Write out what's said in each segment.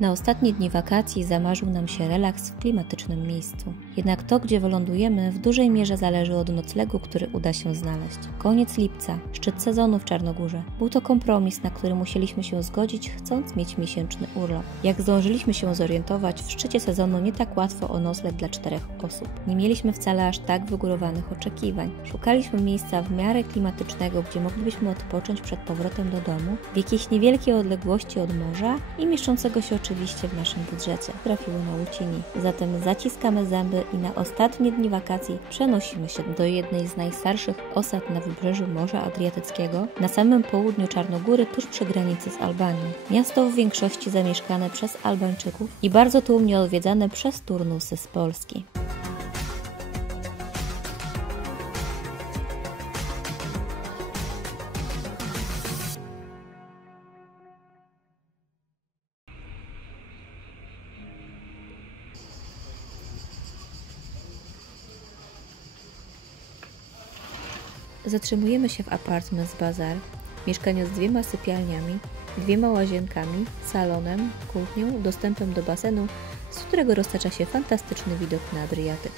Na ostatnie dni wakacji zamarzył nam się relaks w klimatycznym miejscu. Jednak to, gdzie wylądujemy, w dużej mierze zależy od noclegu, który uda się znaleźć. Koniec lipca, szczyt sezonu w Czarnogórze. Był to kompromis, na który musieliśmy się zgodzić, chcąc mieć miesięczny urlop. Jak zdążyliśmy się zorientować, w szczycie sezonu nie tak łatwo o nocleg dla 4 osób. Nie mieliśmy wcale aż tak wygórowanych oczekiwań. Szukaliśmy miejsca w miarę klimatycznego, gdzie moglibyśmy odpocząć przed powrotem do domu, w jakiejś niewielkiej odległości od morza i mieszczącego się oczywiście w naszym budżecie. Trafiło na Łódźini. Zatem zaciskamy zęby i na ostatnie dni wakacji przenosimy się do jednej z najstarszych osad na wybrzeżu Morza Adriatyckiego, na samym południu Czarnogóry, tuż przy granicy z Albanią. Miasto w większości zamieszkane przez Albańczyków i bardzo tłumnie odwiedzane przez turnusy z Polski. Zatrzymujemy się w Apartments Bazar, mieszkaniu z 2 sypialniami, 2 łazienkami, salonem, kuchnią, dostępem do basenu, z którego roztacza się fantastyczny widok na Adriatyk.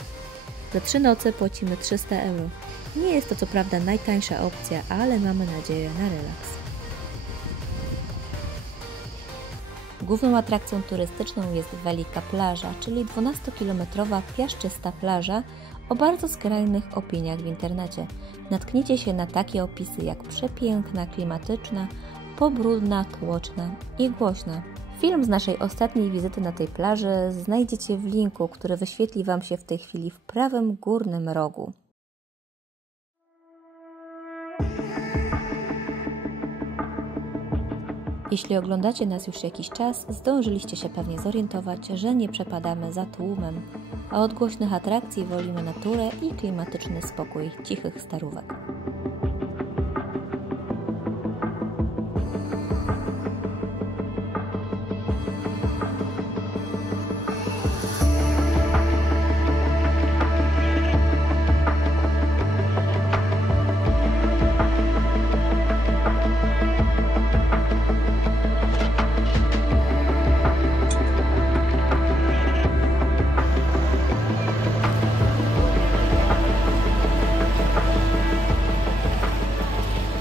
Za 3 noce płacimy 300 €. Nie jest to co prawda najtańsza opcja, ale mamy nadzieję na relaks. Główną atrakcją turystyczną jest Velika Plaża, czyli 12-kilometrowa piaszczysta plaża o bardzo skrajnych opiniach w internecie. Natkniecie się na takie opisy jak przepiękna, klimatyczna, pobrudna, tłoczna i głośna. Film z naszej ostatniej wizyty na tej plaży znajdziecie w linku, który wyświetli Wam się w tej chwili w prawym górnym rogu. Jeśli oglądacie nas już jakiś czas, zdążyliście się pewnie zorientować, że nie przepadamy za tłumem, a od głośnych atrakcji wolimy naturę i klimatyczny spokój cichych starówek.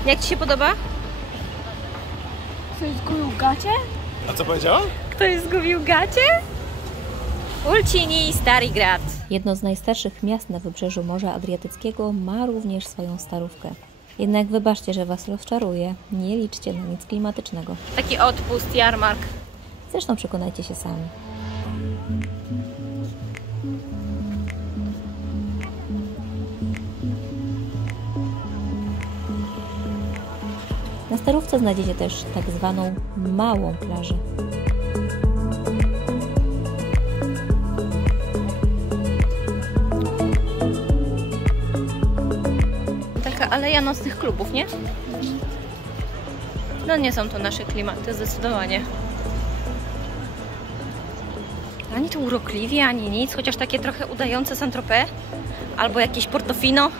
Jak Ci się podoba? Ktoś zgubił gacie? A co powiedziała? Ktoś zgubił gacie? Łódźini i Stary Grad. Jedno z najstarszych miast na wybrzeżu Morza Adriatyckiego ma również swoją starówkę. Jednak wybaczcie, że Was rozczaruję, nie liczcie na nic klimatycznego. Taki odpust, jarmark. Zresztą przekonajcie się sami. Na starówce znajdziecie też tak zwaną małą plażę. Taka aleja nocnych klubów, nie? No nie są to nasze klimaty, zdecydowanie. Ani to urokliwie, ani nic, chociaż takie trochę udające Saint-Tropez albo jakieś Portofino.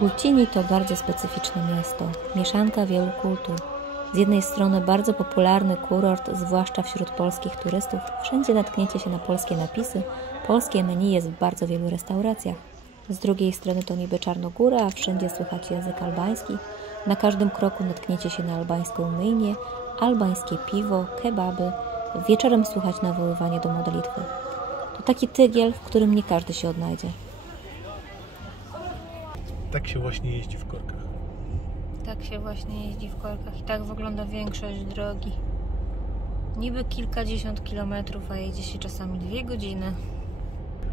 Łódźini to bardzo specyficzne miasto, mieszanka wielu kultur. Z jednej strony bardzo popularny kurort, zwłaszcza wśród polskich turystów. Wszędzie natkniecie się na polskie napisy, polskie menu jest w bardzo wielu restauracjach. Z drugiej strony to niby Czarnogóra, a wszędzie słychać język albański. Na każdym kroku natkniecie się na albańską myjnię, albańskie piwo, kebaby. Wieczorem słychać nawoływanie do modlitwy. To taki tygiel, w którym nie każdy się odnajdzie. Tak się właśnie jeździ w korkach. Tak się właśnie jeździ w korkach i tak wygląda większość drogi. Niby kilkadziesiąt kilometrów, a jedzie się czasami 2 godziny.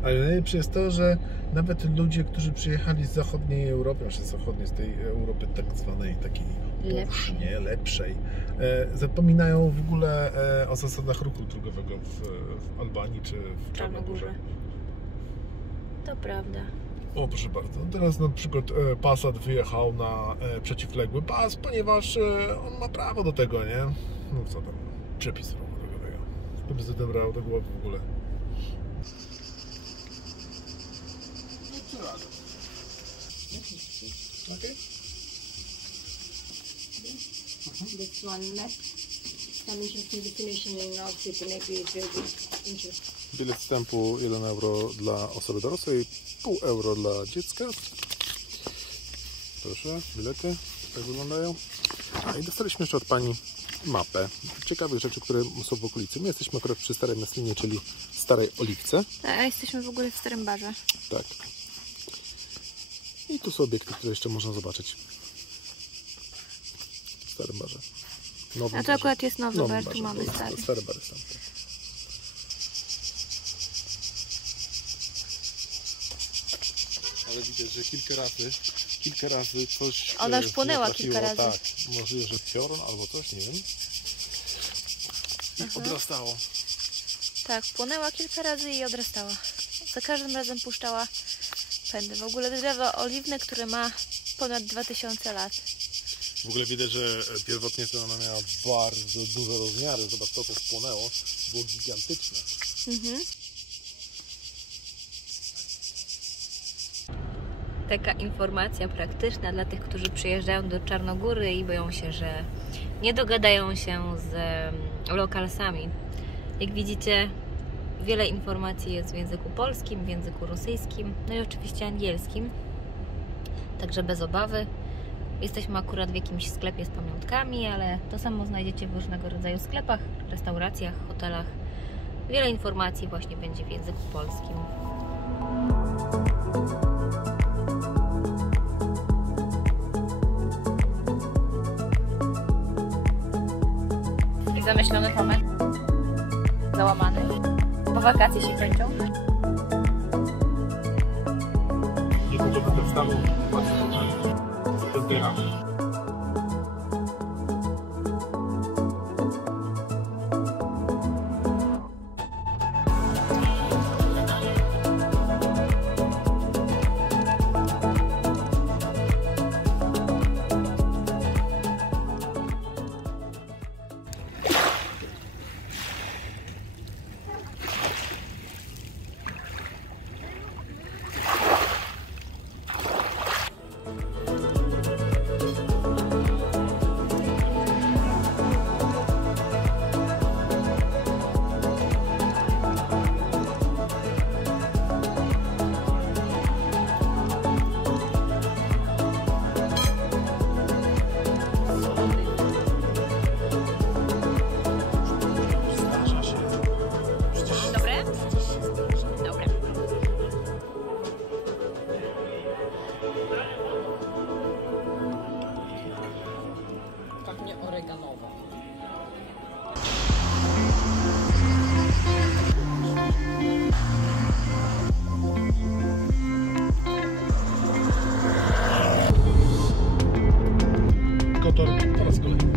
Ale najlepsze jest to, że nawet ludzie, którzy przyjechali z zachodniej Europy, znaczy z tej Europy tak zwanej takiej posznie, lepszej. Zapominają w ogóle o zasadach ruchu drogowego w Albanii czy w Czarnogórze. To prawda. O, proszę bardzo. Teraz na przykład Passat wyjechał na przeciwległy pas, ponieważ on ma prawo do tego, nie? No co tam, przepis ruchu drogowego. To by zadebrało do głowy w ogóle. Okay. This one left. Commission to the finishing of the interest. Bilet wstępu 1 euro dla osoby dorosłej, pół euro dla dziecka. Proszę, bilety tak wyglądają. A i dostaliśmy jeszcze od pani mapę ciekawych rzeczy, które są w okolicy. My jesteśmy akurat przy Starej Meslinie, czyli Starej Oliwce. Tak, a jesteśmy w ogóle w Starym Barze. Tak. I tu są obiekty, które jeszcze można zobaczyć w Starym Barze. A to akurat jest nowy bar, tu mamy stary. Stary bar jest tam. Ale widać, że kilka razy coś... Ona już płonęła kilka razy. Tak, możliwe, że piorun albo coś, nie wiem. I odrastało. Tak, płonęła kilka razy i odrastała. Za każdym razem puszczała pędy. W ogóle drzewo oliwne, które ma ponad 2000 lat. W ogóle widać, że pierwotnie to ona miała bardzo duże rozmiary. Zobacz, to spłonęło. Było gigantyczne. Taka informacja praktyczna dla tych, którzy przyjeżdżają do Czarnogóry i boją się, że nie dogadają się z lokalsami. Jak widzicie, wiele informacji jest w języku polskim, w języku rosyjskim, no i oczywiście angielskim. Także bez obawy. Jesteśmy akurat w jakimś sklepie z pamiątkami, ale to samo znajdziecie w różnego rodzaju sklepach, restauracjach, hotelach. Wiele informacji właśnie będzie w języku polskim. I zamyślony moment. Załamany. Bo wakacje się kończą. Nie to, żeby to wstało zdycha. Po raz kolejny.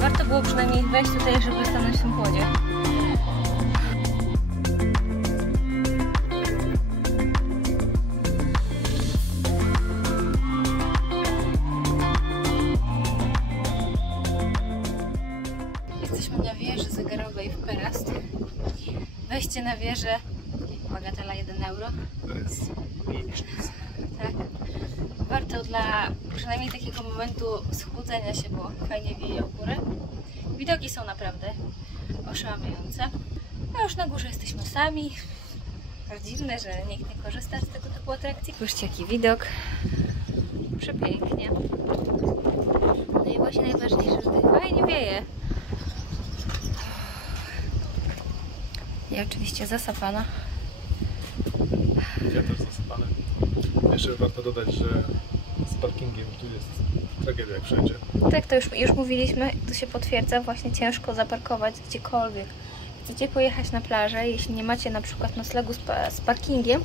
Warto było przynajmniej wejść tutaj, żeby stanąć w tym chłodzie. Jesteśmy na wieży zegarowej w Perast. Wejście na wieżę, bagatela 1 euro. To jest mniej niż nic. Tak. Warto dla przynajmniej takiego momentu schłudzenia się, bo fajnie wieje u góry. Widoki są naprawdę oszałamiające. A już na górze jesteśmy sami. Aż dziwne, że nikt nie korzysta z tego typu atrakcji. Spójrzcie, jaki widok. Przepięknie. No i właśnie najważniejsze, że tutaj fajnie wieje. I oczywiście zasypana. Ja też zasypane. Jeszcze warto dodać, że z parkingiem tu jest tragedia jak wszędzie. Tak, to już mówiliśmy, to się potwierdza, właśnie ciężko zaparkować gdziekolwiek. Chcecie pojechać na plażę, jeśli nie macie na przykład noclegu z parkingiem,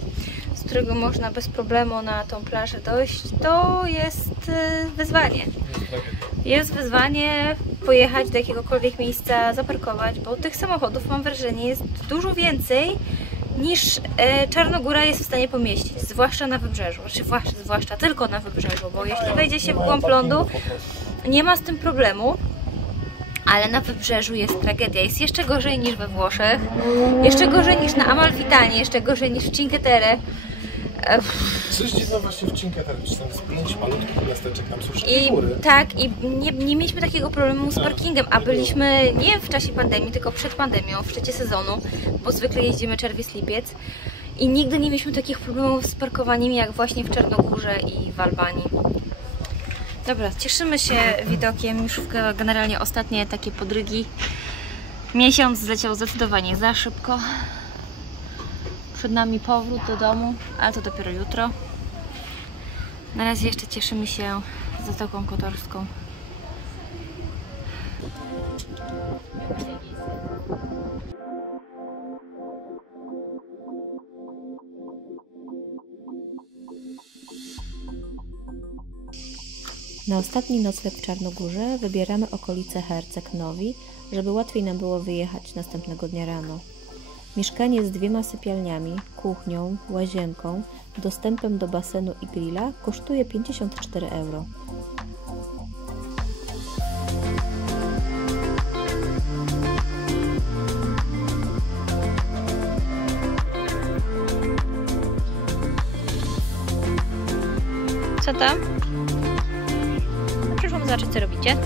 z którego można bez problemu na tą plażę dojść, to jest wyzwanie. Jest wyzwanie pojechać do jakiegokolwiek miejsca, zaparkować, bo tych samochodów, mam wrażenie, jest dużo więcej niż Czarnogóra jest w stanie pomieścić, zwłaszcza na wybrzeżu, zwłaszcza tylko na wybrzeżu, bo jeśli wejdzie się w głąb lądu, nie ma z tym problemu, ale na wybrzeżu jest tragedia. Jest jeszcze gorzej niż we Włoszech, jeszcze gorzej niż na Amalfitanie, jeszcze gorzej niż w Cinque Terre. Coś dziwne właśnie w Cinque Terre, tam jest 5 malutkich miasteczek, tam są wszystkie góry. Tak, i nie mieliśmy takiego problemu z parkingiem, a byliśmy nie w czasie pandemii, tylko przed pandemią, w szczycie sezonu, bo zwykle jeździmy czerwiec-lipiec i nigdy nie mieliśmy takich problemów z parkowaniem jak właśnie w Czarnogórze i w Albanii. Dobra, cieszymy się widokiem, już generalnie ostatnie takie podrygi. Miesiąc zleciał zdecydowanie za szybko. Przed nami powrót do domu, ale to dopiero jutro. Na razie jeszcze cieszymy się Zatoką Kotorską. Na ostatni nocleg w Czarnogórze wybieramy okolice Herceg Novi, żeby łatwiej nam było wyjechać następnego dnia rano. Mieszkanie z 2 sypialniami, kuchnią, łazienką, dostępem do basenu i grilla kosztuje 54 euro. Co tam? Przyszłam zobaczyć, co robicie.